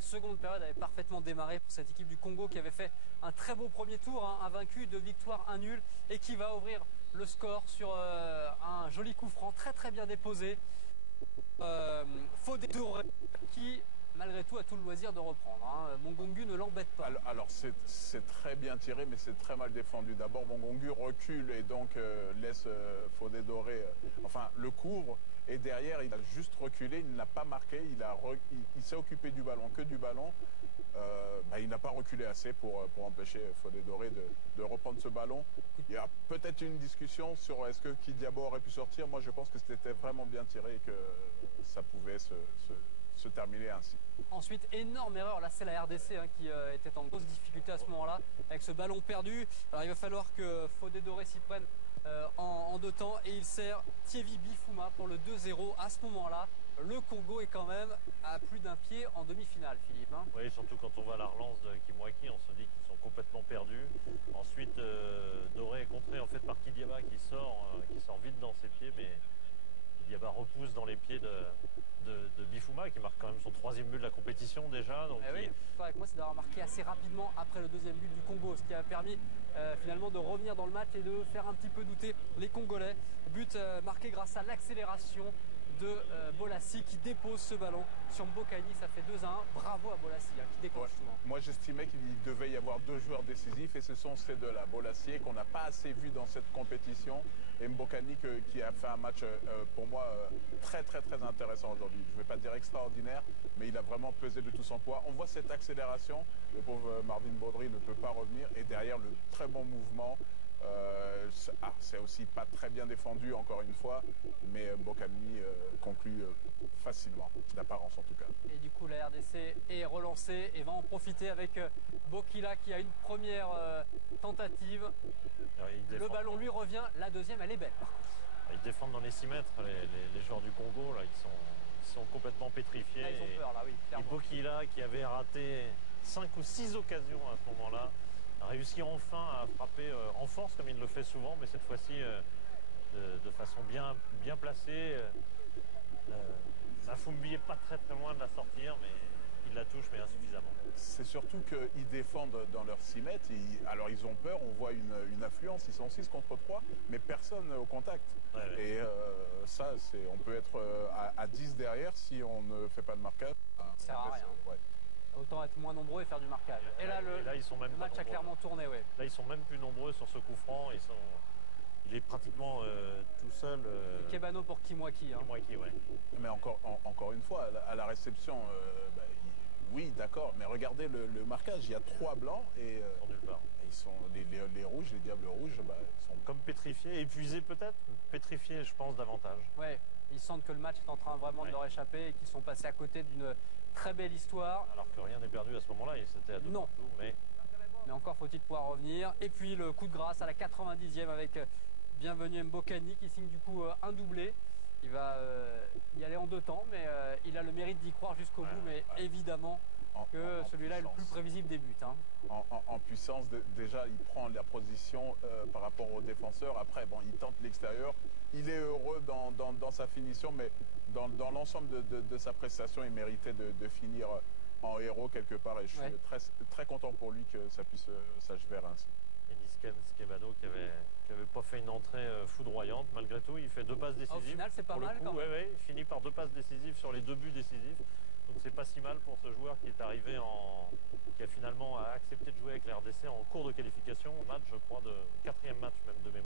la seconde période avait parfaitement démarré pour cette équipe du Congo qui avait fait un très beau premier tour, hein, un vaincu, 2 victoires, 1 nul, et qui va ouvrir le score sur un joli coup franc très bien déposé. Fodé Doré qui malgré tout a tout le loisir de reprendre, hein. Mongongu ne l'embête pas. Alors c'est très bien tiré, mais c'est très mal défendu. D'abord Mongongu recule et donc laisse Fodé Doré, enfin le couvre, et derrière il a juste reculé, il n'a pas marqué, il s'est occupé du ballon, que du ballon. Il n'a pas reculé assez pour empêcher Fodé Doré de reprendre ce ballon. Il y a peut-être une discussion sur est-ce que Kidiabo aurait pu sortir. Moi je pense que c'était vraiment bien tiré et que ça pouvait se terminer ainsi. Ensuite, énorme erreur, là c'est la RDC hein, qui était en grosse difficulté à ce moment-là, avec ce ballon perdu. Alors il va falloir que Fodé Doré s'y prenne en 2 temps, et il sert Thievi Bifouma pour le 2-0. À ce moment-là, le Congo est quand même à plus d'un pied en demi-finale, Philippe. Hein. Oui, surtout quand on voit la relance de Kimwaki, on se dit qu'ils sont complètement perdus. Ensuite, Doré est contré en fait par Kidiaba qui sort vite dans ses pieds, mais Kidiaba repousse dans les pieds de Bifouma qui marque quand même son 3e but de la compétition déjà. Donc oui, avec moi c'est d'avoir marqué assez rapidement après le 2e but du Congo, ce qui a permis finalement de revenir dans le match et de faire un petit peu douter les Congolais. But marqué grâce à l'accélération de Bolassi qui dépose ce ballon sur Mbokani. Ça fait 2-1. Bravo à Bolassi hein, qui décroche souvent. Moi j'estimais qu'il devait y avoir 2 joueurs décisifs et ce sont ces deux-là. Bolassi qu'on n'a pas assez vu dans cette compétition et Mbokani qui a fait un match pour moi très intéressant aujourd'hui. Je ne vais pas dire extraordinaire, mais il a vraiment pesé de tout son poids. On voit cette accélération. Le pauvre Marvin Baudry ne peut pas revenir et derrière le très bon mouvement. C'est aussi pas très bien défendu encore une fois, mais Mbokani conclut facilement, d'apparence en tout cas. Et du coup la RDC est relancée et va en profiter avec Bokila qui a une première tentative. Le ballon lui revient, la deuxième elle est belle. Ils défendent dans les 6 mètres, les joueurs du Congo, là, ils sont complètement pétrifiés. Là, ils ont peur, là, oui, clairement. Et Bokila, qui avait raté 5 ou 6 occasions à ce moment-là, a réussi enfin à frapper en force, comme il le fait souvent, mais cette fois-ci de façon bien placée. Nafumbi n'est pas très loin de la sortir, mais il la touche, mais insuffisamment. C'est surtout qu'ils défendent dans leurs 6 mètres. Alors ils ont peur, on voit une affluence, ils sont 6 contre 3, mais personne au contact. Ouais. Et ça, on peut être à 10 derrière si on ne fait pas de marquage. Ça sert à rien. Ouais. Autant être moins nombreux et faire du marquage. Et là, le match a clairement tourné. Ouais. Là, ils sont même plus nombreux sur ce coup franc. Il est pratiquement tout seul. Ikebano pour Kimwaki. Hein. Kimwaki, ouais. Mais encore une fois, à la réception, oui, d'accord, mais regardez le marquage. Il y a 3 blancs et ils sont les rouges, les diables rouges, ils sont comme pétrifiés, épuisés peut-être, pétrifiés, je pense davantage. Ouais, ils sentent que le match est en train vraiment de leur échapper et qu'ils sont passés à côté d'une très belle histoire. Alors que rien n'est perdu à ce moment-là, et c'était à 2 non. Mais encore faut-il pouvoir revenir. Et puis le coup de grâce à la 90e avec Bienvenu Mbokani qui signe du coup un doublé. Il va y aller en 2 temps, mais il a le mérite d'y croire jusqu'au bout. Mais évidemment que celui-là est le plus prévisible des buts. Hein. En puissance, déjà, il prend la position par rapport au défenseur. Après, il tente l'extérieur. Il est heureux dans sa finition, mais dans l'ensemble de sa prestation, il méritait de finir en héros quelque part. Et je suis très content pour lui que ça puisse s'achever ainsi. Et Nisken Skebano qui avait pas fait une entrée foudroyante, malgré tout, il fait 2 passes décisives. Au final, c'est pas mal quand même. Oui, il finit par 2 passes décisives sur les 2 buts décisifs. Donc c'est pas si mal pour ce joueur qui est arrivé qui a finalement accepté de jouer avec la RDC en cours de qualification, match, je crois, de 4e match même de mémoire.